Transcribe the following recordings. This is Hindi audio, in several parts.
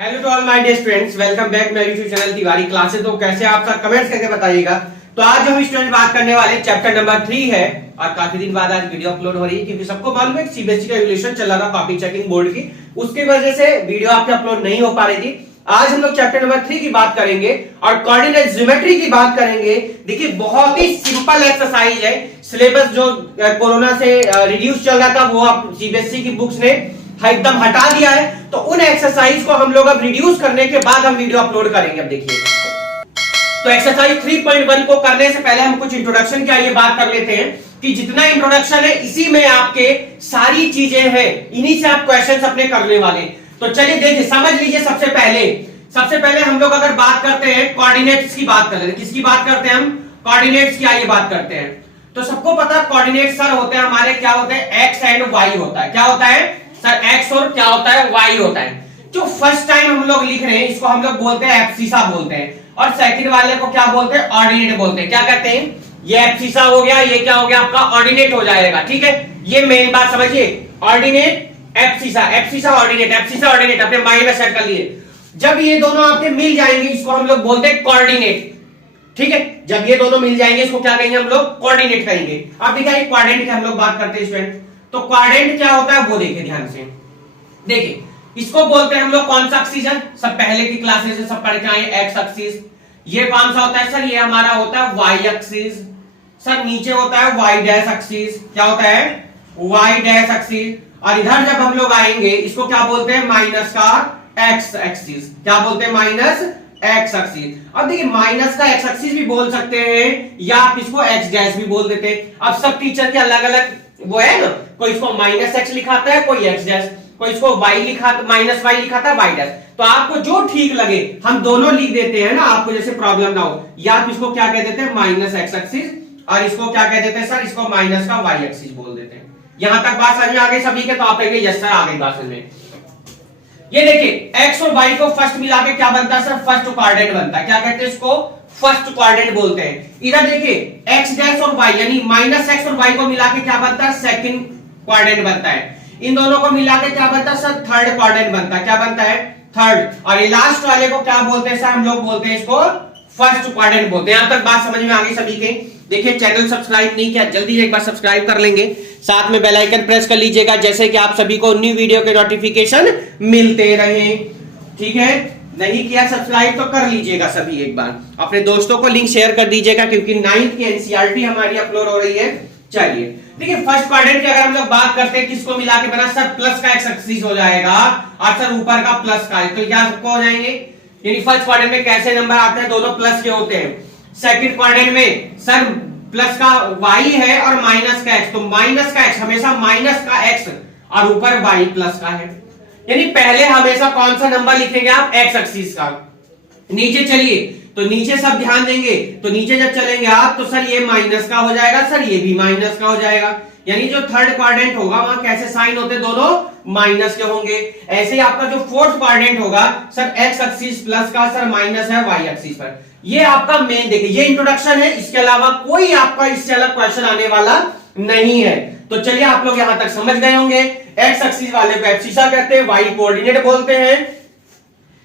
Hello to all my dear students, welcome back my YouTube channel Tiwari classes. तो कैसे आप सब कमेंट्स करके बताइएगा। तो आज हम स्टूडेंट बात करने वाले चैप्टर नंबर 3 है और काफी दिन बाद आज वीडियो अपलोड हो रही है क्योंकि सबको मालूम है सीबीएसई का रेगुलेशन चल रहा था कॉपी चेकिंग बोर्ड की, उसकी वजह से वीडियो आपके अपलोड नहीं हो पा रही थी। आज हम लोग चैप्टर नंबर 3 की बात करेंगे और कोऑर्डिनेट ज्योमेट्री की बात करेंगे। देखिए बहुत ही सिंपल एक्सरसाइज है। सिलेबस जो कोरोना से रिड्यूस चल रहा था वो आप सीबीएसई की बुक्स ने एकदम हटा दिया है, तो उन एक्सरसाइज को हम लोग अब रिड्यूस करने के बाद हम वीडियो अपलोड करेंगे। अब देखिए तो एक्सरसाइज 3.1 को करने से पहले हम कुछ इंट्रोडक्शन की आइए बात कर लेते हैं कि जितना इंट्रोडक्शन है इसी में आपके सारी चीजें हैं, इन्हीं से आप क्वेश्चंस अपने करने वाले। तो चलिए देखिए समझ लीजिए। सबसे पहले हम लोग अगर बात करते हैं कोऑर्डिनेट्स की बात कर लेते हैं। किसकी बात करते हैं हम? कोऑर्डिनेट्स की आइए बात करते हैं। तो सबको पता कोऑर्डिनेट सर होते हैं हमारे, क्या होते हैं? एक्स एंड वाई होता है। क्या होता है सर? एक्स और क्या होता है? वाई होता है। जो फर्स्ट टाइम हम लोग लिख रहे हैं इसको हम लोग बोलते हैं एब्सिसा बोलते हैं, और सेकंड वाले को क्या बोलते हैं? ऑर्डिनेट बोलते हैं। क्या कहते हैं? ये एब्सिसा हो गया, ये क्या हो गया आपका? ऑर्डिनेट हो जाएगा। ठीक है, ये मेन बात समझिए। Ordinate abscissa, abscissa ordinate, abscissa ordinate अपने माइंड में सेट कर लिए। जब ये दोनों आपके मिल जाएंगे इसको हम लोग बोलते हैं कोऑर्डिनेट। ठीक है, जब ये दोनों मिल जाएंगे इसको क्या कहेंगे हम लोग? कोऑर्डिनेट कहेंगे। अब देखिए क्वाड्रेंट की हम लोग बात करते हैं स्टूडेंट। तो क्वाड्रेंट क्या होता है वो देखिए ध्यान से। देखिए इसको बोलते हैं हम लोग कौन सा एक्सिस है? सब पहले की क्लासेस से सब पढ़ के आए। X axis. ये कौन सा होता है सर? ये हमारा होता है वाई एक्सिस। सर नीचे होता है वाई डैश एक्सिस। क्या होता है? Y dash axis. और इधर जब हम लोग आएंगे इसको क्या बोलते हैं? माइनस का एक्स एक्सिस। क्या बोलते हैं? Minus x axis. अब देखिए माइनस का एक्स एक्सिस भी बोल सकते हैं या आप इसको एक्स डैश भी बोल देते हैं। अब सब टीचर के अलग अलग वो है ना, कोई इसको माइनस एक्स लिखाता है, कोई एक्स डैश, कोई इसको वाई लिखा माइनस वाई लिखाता है, वाई डैश। तो आपको जो ठीक लगे हम दोनों लिख देते हैं ना, आपको जैसे प्रॉब्लम ना हो। या आप इसको क्या कह देते हैं? माइनस एक्स एक्सिस, और इसको क्या कह देते हैं सर? इसको माइनस का वाई एक्सिस बोल देते हैं। यहां तक बात समझ में आ गई सभी के? तो आप कहेंगे यस सर आ गई बात समझ में। ये देखिए एक्स और वाई को फर्स्ट मिला के क्या बनता है सर? फर्स्ट क्वाड्रेंट बनता है। क्या कहते हैं इसको? फर्स्ट क्वाड्रेंट बोलते हैं। इधर देखिए एक्स डैश और वाई यानी माइनस एक्स और वाई को मिला के क्या बनता है? सेकंड क्वाड्रेंट बनता है। इन दोनों को मिला के क्या बनता है सर? थर्ड क्वाड्रेंट बनता है। क्या बनता है? थर्ड। और ये लास्ट वाले को क्या बोलते हैं सर? हम लोग बोलते हैं इसको फर्स्ट क्वाड्रेंट बोलते हैं। यहां तक बात समझ में आ गई सभी के? देखिए चैनल सब्सक्राइब नहीं किया जल्दी एक बार सब्सक्राइब कर लेंगे, साथ में बेल आइकन प्रेस कर लीजिएगा जैसे कि आप सभी को न्यू वीडियो के नोटिफिकेशन मिलते रहे। ठीक है, नहीं किया सब्सक्राइब तो कर लीजिएगा सभी, एक बार अपने दोस्तों को लिंक शेयर कर दीजिएगा क्योंकि 9th की एनसीईआरटी हमारी अपलोड हो रही है। चलिए देखिए फर्स्ट क्वाड्रेंट की अगर हम लोग बात करते हैं किसको मिला के बना? सर प्लस का एक्स एक्सिस हो जाएगा और सर ऊपर का प्लस का, तो क्या सबको हो जाएंगे? यानी फर्स्ट क्वाड्रेंट में कैसे नंबर आते हैं? दोनों प्लस के होते हैं। सेकंड क्वाड्रेंट में सर प्लस का वाई है और माइनस का एक्स, तो माइनस का एक्स हमेशा माइनस का एक्स और ऊपर वाई प्लस का है। यानी पहले हमेशा कौन सा नंबर लिखेंगे आप? एक्स एक्सिस का। नीचे चलिए तो नीचे सब ध्यान देंगे, तो नीचे जब चलेंगे आप तो सर ये माइनस का हो जाएगा, सर ये भी माइनस का हो जाएगा। यानी जो थर्ड क्वाड्रेंट होगा वहां कैसे साइन होते? दोनों माइनस के होंगे। ऐसे ही आपका जो फोर्थ क्वाड्रेंट होगा सर एक्स एक्सिस प्लस का, सर माइनस है वाई एक्सिस पर। ये आपका मेन देखिए ये इंट्रोडक्शन है, इसके अलावा कोई आपका इससे अलग क्वेश्चन आने वाला नहीं है। तो चलिए आप लोग यहां तक समझ गए होंगे। एक्स एक्सिस वाले को एब्सिसा कहते हैं, वाई कोऑर्डिनेट बोलते हैं।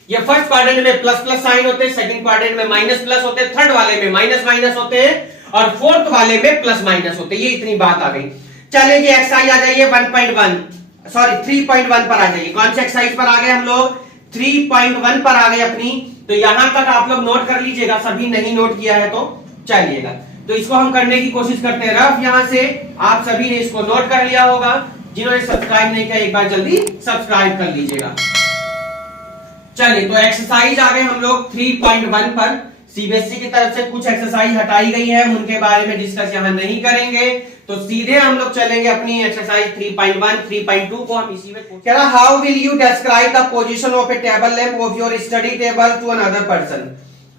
ये फर्स्ट क्वाड्रेंट में प्लस प्लस साइन होते हैं, सेकंड क्वाड्रेंट में माइनस प्लस होते हैं, थर्ड वाले में माइनस माइनस होते हैं और फोर्थ वाले में प्लस माइनस होते हैं। ये इतनी बात आ गई। चलिए जी एक्सरसाइज आ जाइए 3.1 पर आ जाइए। कौन से एक्सरसाइज पर आ गए हम लोग? 3.1 पर आ गए अपनी। तो यहां तक आप लोग नोट कर लीजिएगा, सभी नहीं नोट किया है तो चलिएगा। तो इसको हम करने की कोशिश करते हैं रफ। यहां से आप सभी ने इसको नोट कर लिया होगा, जिन्होंने सब्सक्राइब नहीं किया एक बार जल्दी सब्सक्राइब कर लीजिएगा। चलिए तो एक्सरसाइज आ गए हम लोग 3.1 पर। सीबीएसई की तरफ से कुछ एक्सरसाइज हटाई गई है, उनके बारे में डिस्कस यहां नहीं करेंगे। तो सीधे हम लोग चलेंगे अपनी एक्सरसाइज 3.1। 3.2 को हम इसी में कह रहा how will you describe the position of a table lamp of your study table to another person.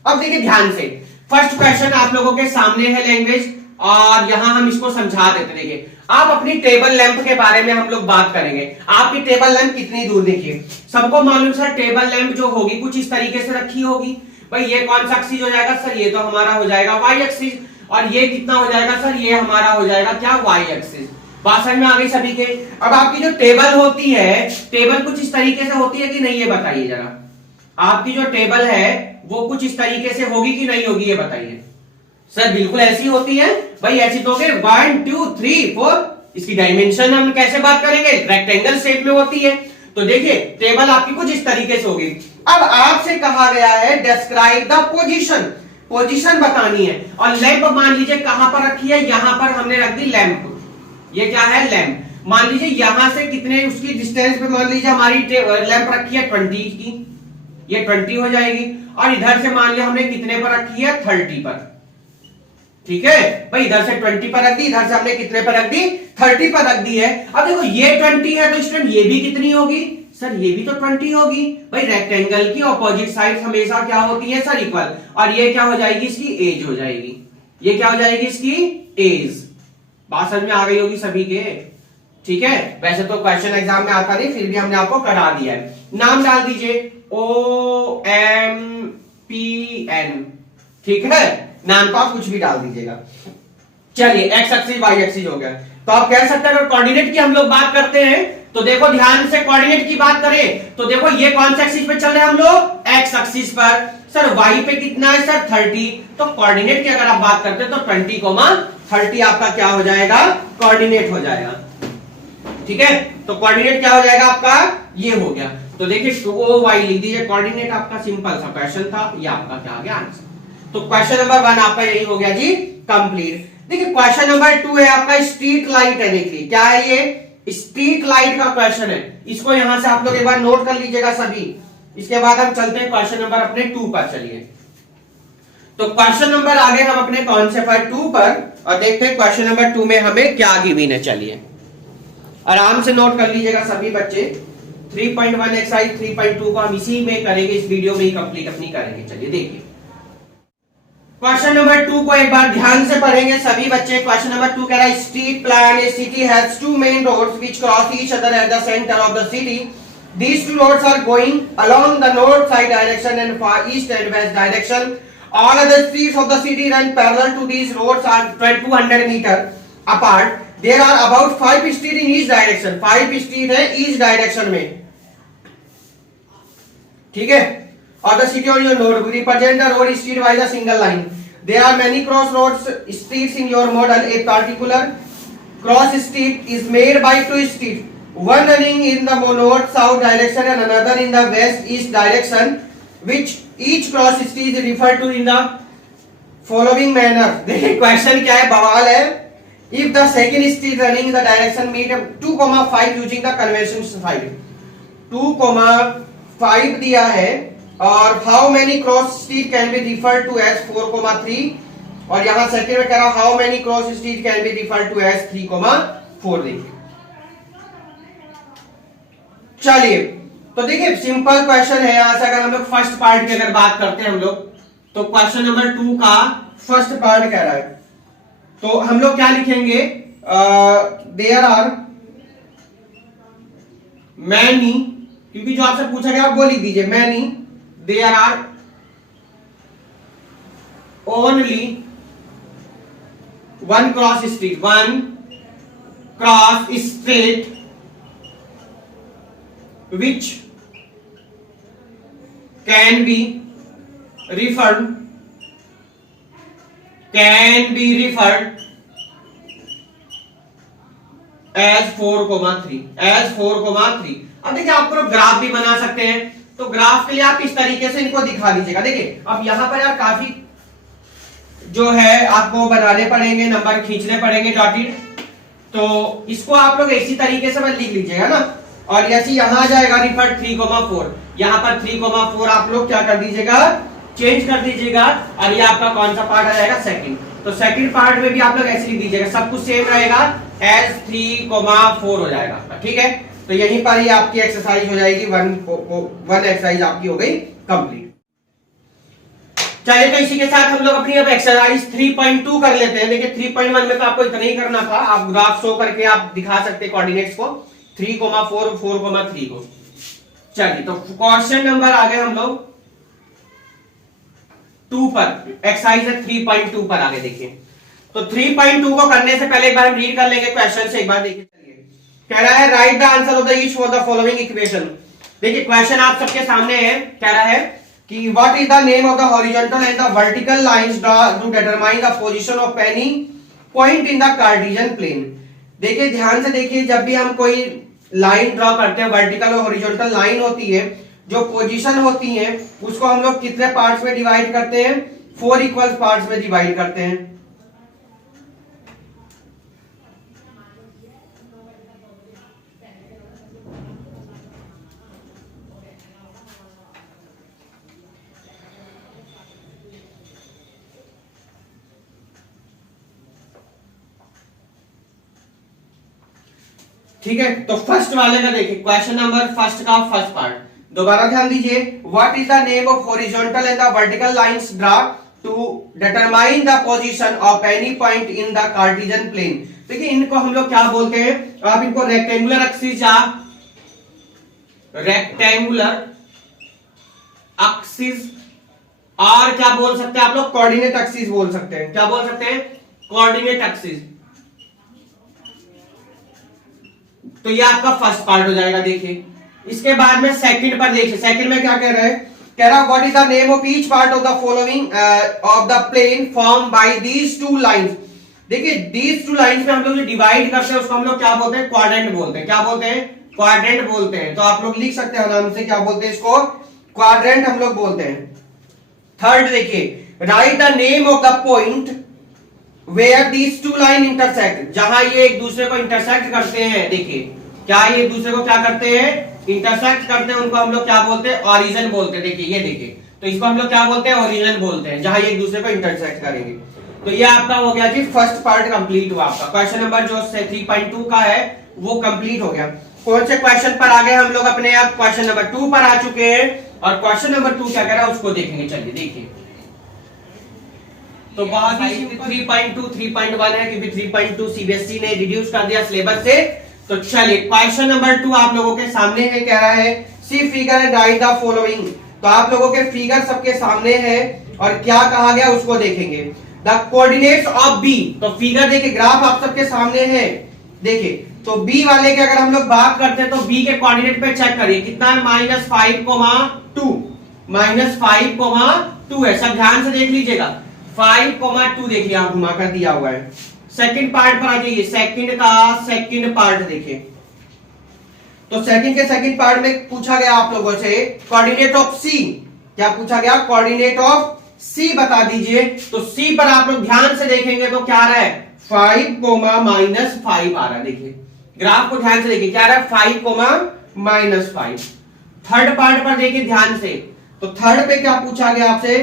अब देखिए ध्यान से, फर्स्ट क्वेश्चन आप लोगों के सामने है लैंग्वेज, और यहां हम इसको समझा देते। देखिए आप अपनी टेबल लैंप के बारे में हम लोग बात करेंगे। आपकी टेबल लैंप कितनी दूर? देखिए सबको मालूम सर टेबल लैंप जो होगी कुछ इस तरीके से रखी होगी। भाई ये कौन सा एक्सिस हो जाएगा सर? ये तो हमारा हो जाएगा वाई एक्सिस। और ये कितना हो जाएगा सर? ये हमारा हो जाएगा क्या? Y axis. बात समझ में आ गई सभी के? अब आपकी जो टेबल होती है, टेबल कुछ इस तरीके से होती है कि नहीं ये बताइए जरा। आपकी जो टेबल है वो कुछ इस तरीके से होगी कि नहीं होगी, ये बताइए। सर बिल्कुल ऐसी होती है भाई, ऐसी तो होगी 1 2 3 4। इसकी डायमेंशन हम कैसे बात करेंगे, रेक्टेंगल शेप में होती है। तो देखिए टेबल आपकी कुछ इस तरीके से होगी। अब आपसे कहा गया है डिस्क्राइब द पोजीशन, पोजीशन बतानी है। और लैंप मान लीजिए कहां पर रखी है, यहां पर हमने रख दी लैंप। ये क्या है, लैंप। मान लीजिए यहां से कितने उसकी डिस्टेंस पे मान लीजिए हमारी लैंप रखी है 20 की, ये 20 हो जाएगी। और इधर से मान लिया हमने कितने पर रखी है, 30 पर। ठीक है भाई, इधर से 20 पर रख दी, इधर से हमने कितने पर रख दी, 30 पर रख दी है। अब देखो ये 20 है तो स्टूडेंट ये भी कितनी होगी, सर ये भी तो 20 होगी। भाई रेक्टेंगल की ऑपोजिट साइड हमेशा क्या होती है सर, इक्वल। और ये क्या हो जाएगी, इसकी एज हो जाएगी। ये क्या हो जाएगी, इसकी एज। बात समझ में आ गई होगी सभी के। ठीक है, वैसे तो क्वेश्चन एग्जाम में आता नहीं, फिर भी हमने आपको करा दिया है। नाम डाल दीजिए OMPN। ठीक है, नाम तो आप कुछ भी डाल दीजिएगा। चलिए एक्स एक्सिस वाई एक्सिस हो गया। तो आप कह सकते हैं अगर कोऑर्डिनेट की हम लोग बात करते हैं तो देखो ध्यान से, कोऑर्डिनेट की बात करें तो देखो ये कौन सा एक्सिस पे चल रहे हैं हम लोग, एक्स एक्सिस पर। सर वाई पे कितना है सर, 30। तो कोऑर्डिनेट की अगर आप बात करते हैं तो 20,30 आपका क्या हो जाएगा, कोऑर्डिनेट हो जाएगा। ठीक है, तो कोऑर्डिनेट क्या हो जाएगा आपका, ये हो गया। तो देखिए ओ वाई लिख दीजिए, कोऑर्डिनेट आपका सिंपल सा क्वेश्चन था, ये आपका क्या आ गया आंसर। तो क्वेश्चन नंबर 1 आपका यही हो गया जी कंप्लीट। देखिए क्वेश्चन नंबर 2 है आपका स्ट्रीट लाइट है। देखिए क्या है ये, स्ट्रीट लाइट का क्वेश्चन है। इसको यहां से आप लोग एक बार नोट कर लीजिएगा सभी। इसके बाद हम चलते हैं क्वेश्चन नंबर अपने 2 पर। चलिए तो क्वेश्चन नंबर आगे हम अपने कौन से पर, 2 पर, और देखते हैं क्वेश्चन नंबर 2 में हमें क्या गिवन है। चलिए आराम से नोट कर लीजिएगा सभी बच्चे। 3.1 एक्सरसाइज 3.2 को हम इसी में करेंगे, इस वीडियो में ही कंप्लीट अपनी करेंगे। चलिए देखिए क्वेश्चन नंबर 2 को एक बार ध्यान से पढ़ेंगे सभी बच्चे। क्वेश्चन नंबर 2 कह रहा है street plan, a city has 2 main roads which cross each other at the centre of the city. These 2 roads are going along the north side direction and far east and west direction. All other streets of the city run parallel to these roads are 200 meter apart. There are about 5 streets in each direction. 5 streets है each direction में। ठीक है, और the city on your node represent the road street by the single line. There are many crossroads streets in your model. A particular cross street is made by 2 streets. One running in the north south direction and another in the west east direction, which each cross street is referred to in the following manner. देखिए क्वेश्चन क्या है, बवाल है। If the second street running in the direction meet 2,5 using the convention side, 2,5 दिया है। और how many cross street can be referred to as 4,3, और यहां सेकंड में कह रहा how many cross street can be referred to as 3,4। देखिए चलिए तो देखिए सिंपल क्वेश्चन है। यहां से अगर हम लोग फर्स्ट पार्ट की अगर बात करते हैं हम लोग, तो क्वेश्चन नंबर 2 का फर्स्ट पार्ट कह रहा है, तो हम लोग क्या लिखेंगे, देयर आर मैनी, क्योंकि जो आपसे पूछा गया आप वो लिख दीजिए many. There are only 1 cross street, 1 cross street which can be referred as 4,3, as 4,3। अब देखिए आप लोग ग्राफ भी बना सकते हैं, तो ग्राफ के लिए आप इस तरीके से इनको दिखा दीजिएगा। देखिए अब यहां पर यार काफी जो है आपको बनाने पड़ेंगे, नंबर खींचने पड़ेंगे डॉटेड, तो इसको आप लोग इसी तरीके से लिख लीजिएगा ना। और ऐसे यहां आ जाएगा रिफर 3,4, यहां पर 3,4 आप लोग क्या कर दीजिएगा, चेंज कर दीजिएगा। और ये आपका कौन सा पार्ट आ जाएगा, सेकंड। तो सेकंड पार्ट में भी आप लोग ऐसे लिख दीजिएगा, सब कुछ सेम रहेगा, एज 3,4 हो जाएगा आपका। ठीक है, तो यहीं पर ही आपकी एक्सरसाइज हो जाएगी, 1 एक्सरसाइज आपकी हो गई कंप्लीट। चलिए तो इसी के साथ हम लोग अपनी अब एक्सरसाइज 3.2 कर लेते हैं। देखिए 3.1 में तो आपको इतना ही करना था, आप ग्राफ शो करके आप दिखा सकते हैं कोऑर्डिनेट्स को 3,4, 4,3 को। चलिए तो क्वेश्चन नंबर आगे हम लोग 2 पर, एक्सरसाइज 3.2 पर आगे देखिए। तो 3.2 को करने से पहले एक बार हम रीड कर लेंगे क्वेश्चन से, एक बार देखिए। चलिए कह रहा है write the answer of the each for the following equation. देखिए क्वेश्चन आप सबके सामने है, कह रहा है कि what is the name of the horizontal and the vertical lines draw to determine the position of any point in the Cartesian plane. देखिए ध्यान से देखिए, जब भी हम कोई लाइन ड्रॉ करते हैं, वर्टिकल और हॉरिजॉन्टल लाइन होती है, जो पोजीशन होती है उसको हम लोग कितने पार्ट्स में डिवाइड करते हैं? 4 इक्वल पार्ट्स में डिवाइड करते हैं। ठीक है, तो फर्स्ट वाले का देखिए, क्वेश्चन नंबर फर्स्ट का फर्स्ट पार्ट दोबारा ध्यान दीजिए। What is the name of horizontal and the vertical lines draw to determine the position of any point in the Cartesian plane. देखिए इनको हम लोग क्या बोलते हैं? आप इनको रेक्टेंगुलर एक्सिस या रेक्टेंगुलर एक्सिस और क्या बोल सकते हैं आप लोग? कोऑर्डिनेट एक्सिस बोल सकते हैं। क्या बोल सकते हैं? Coordinate axis. तो ये आपका फर्स्ट पार्ट हो जाएगा। देखिए इसके बाद में सेकंड पर देखिए, सेकंड में क्या कह रहा है? कह रहा what is the name of each part of the following of the plane form by these two lines. देखिए दीज टू लाइंस में हम लोग जो डिवाइड करते हैं उसको हम लोग क्या बोलते हैं? क्वाड्रेंट बोलते हैं। क्या बोलते हैं? क्वाड्रेंट बोलते हैं। तो आप लोग लिख सकते हैं आराम से, क्या बोलते हैं इसको? क्वाड्रेंट हम लोग बोलते हैं। थर्ड देखिए, write the name of the point where these two line intersect. जहां ये एक दूसरे को इंटरसेक्ट करते हैं, देखिए क्या ये एक दूसरे को क्या करते हैं? इंटरसेक्ट करते हैं। उनको हम लोग क्या बोलते हैं? ऑरिजिन बोलते हैं। देखिए ये देखिए, तो इसको हम लोग क्या बोलते हैं? ओरिजिन बोलते हैं, जहां ये एक दूसरे को इंटरसेक्ट करेंगे। तो ये आपका हो गया जी फर्स्ट पार्ट कंप्लीट हुआ। आपका क्वेश्चन नंबर जो 3.2 का है वो कंप्लीट हो गया। कौन से क्वेश्चन पर आ गए हम लोग अपने? आप क्वेश्चन नंबर 2 पर आ चुके हैं, और क्वेश्चन नंबर 2 क्या कह रहा है उसको देखेंगे। चलिए देखिए, तो बहुत ही 3.2 3.1 है, क्योंकि 3.2 सीबीएसई ने रिड्यूस कर दिया सिलेबस से। तो चलिए क्वेश्चन नंबर 2 आप लोगों के सामने है, कह रहा है see figure and write the following. तो आप लोगों के फिगर सबके सामने है, और क्या कहा गया उसको देखेंगे। The coordinates of B. तो फिगर देखिए, ग्राफ आप सबके सामने है। देखिए तो बी वाले की अगर हम लोग बात करते हैं तो बी के कोऑर्डिनेट पे चेक करिए कितना है? -5,2 -5,2 है। सब ध्यान से देख लीजिएगा, 5,2 देखिए आप घुमाकर दिया हुआ है। सेकंड पार्ट पर आ जाइए, सेकंड का सेकंड पार्ट देखिए। तो सेकंड के सेकंड पार्ट में पूछा गया आप लोगों से कोऑर्डिनेट ऑफ सी। क्या पूछा गया? कोऑर्डिनेट ऑफ सी बता दीजिए। तो सी पर आप लोग ध्यान से देखेंगे तो क्या आ रहा है? 5, -5 आ रहा है। देखिए ग्राफ को ध्यान से देखिए, क्या आ रहा है? 5, -5। थर्ड पार्ट पर देखिए ध्यान से। तो थर्ड पे क्या पूछा गया आपसे?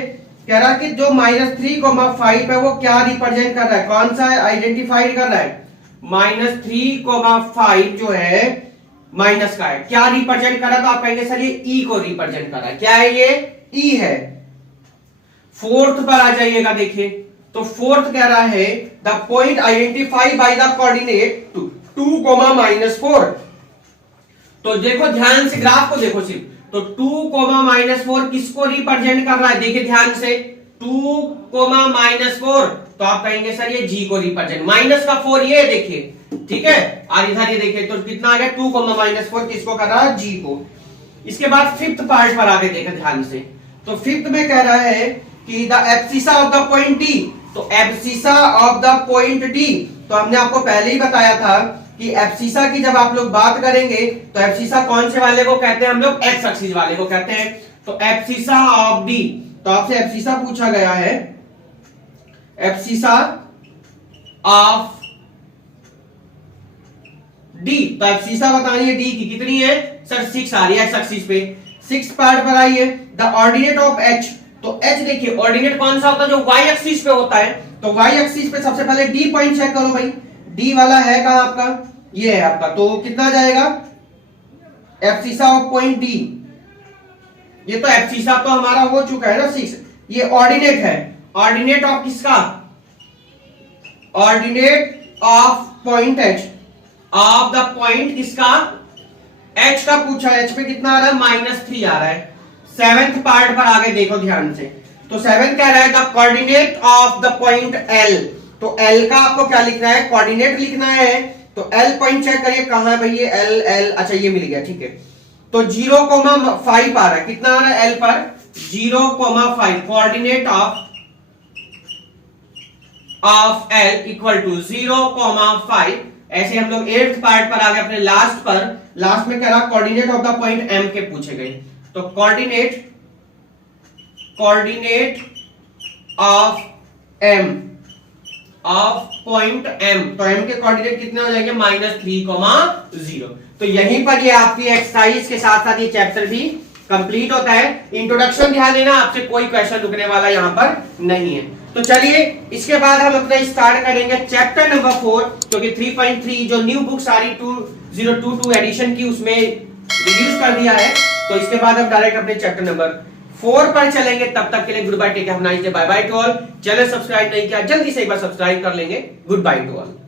कह रहा कि जो -3,5 है वो क्या रिप्रेजेंट कर रहा है? कौन सा आइडेंटिफाइड कर रहा है? -3,5 जो है माइनस का है, क्या रिप्रेजेंट कर रहा है? तो आप कहेंगे सर ये ई को रिप्रेजेंट कर रहा है। क्या है ये? ई है। फोर्थ पर आ जाइएगा, देखिए तो फोर्थ कह रहा है the point identified by the coordinate 2, -4। तो देखो ध्यान से, ग्राफ को देखो सिर्फ, तो 2, -4 किसको रिप्रेजेंट कर रहा है? देखिए ध्यान से, 2, -4, तो आप कहेंगे सर ये जी को रिप्रेजेंट। माइनस का 4 ये देखिए, ठीक है, और इधर ये देखिए, तो कितना आ गया? 2, -4 किसको कर रहा है? जी को। इसके बाद फिफ्थ पार्ट पर आगे देखा ध्यान से। तो फिफ्थ में कह रहा है कि the abscissa of the point D. तो abscissa of the point D, तो हमने आपको पहले ही बताया था कि एब्सिसा की जब आप लोग बात करेंगे तो एब्सिसा कौन से वाले को कहते हैं हम लोग? एक्स एक्सिस वाले को कहते हैं। तो एब्सिसा ऑफ डी, तो आपसे एब्सिसा पूछा गया है, एब्सिसा ऑफ डी। तो एब्सिसा बताइए डी की कितनी है? सर 6 आ रही है एक्स एक्सिस पे। 6 पार्ट पर आइए, द ऑर्डिनेट ऑफ एच। तो एच देखिए, ऑर्डिनेट कौन सा होता है? जो वाई एक्सिस पे होता है। तो वाई एक्सिस पे सबसे पहले डी पॉइंट चेक करो भाई, डी वाला है कहां आपका? ये है आपका। तो कितना जाएगा? एब्सिसा ऑफ पॉइंट डी, ये तो एब्सिसा तो हमारा हो चुका है ना 6। ये ऑर्डिनेट है, ऑर्डिनेट ऑफ किसका? Ordinate of point H, of the point किसका? एच का पूछा। एच पे कितना आ रहा है? -3 आ रहा है। 7th पार्ट पर आगे देखो ध्यान से। तो 7 कह रहा है the coordinate of the point L. तो एल का आपको क्या लिखना है? कोऑर्डिनेट लिखना है। तो एल पॉइंट चेक करिए कहां है भाई? ये एल, अच्छा ये मिल गया, ठीक है। तो 0,5 आ रहा है, कितना आ रहा है एल पर 0,5, coordinate of L equal to 0,5। ऐसे हम लोग 8th पार्ट पर आ गए अपने लास्ट पर। लास्ट में कह रहा coordinate of the point M के पूछे गए, तो coordinate of M of point M, तो एम के कोऑर्डिनेट कितने हो जाएंगे -3,0। तो यहीं पर ये आपकी एक्सरसाइज के साथ साथ ये चैप्टर भी कंप्लीट होता है। इंट्रोडक्शन ध्यान देना, आपसे कोई क्वेश्चन रुकने वाला यहां पर नहीं है। तो चलिए इसके बाद हम अपना स्टार्ट करेंगे चैप्टर नंबर 4, क्योंकि 3.3 जो न्यू बुक सारी 2022 एडिशन की उसमें रिड्यूस कर दिया है। तो इसके बाद हम डायरेक्ट अपने चैप्टर नंबर 4 पर चलेंगे। तब तक के लिए goodbye, take care, have a nice day, bye bye to all. Channel subscribe नहीं किया जल्दी से एक बार सब्सक्राइब कर लेंगे। Goodbye to all.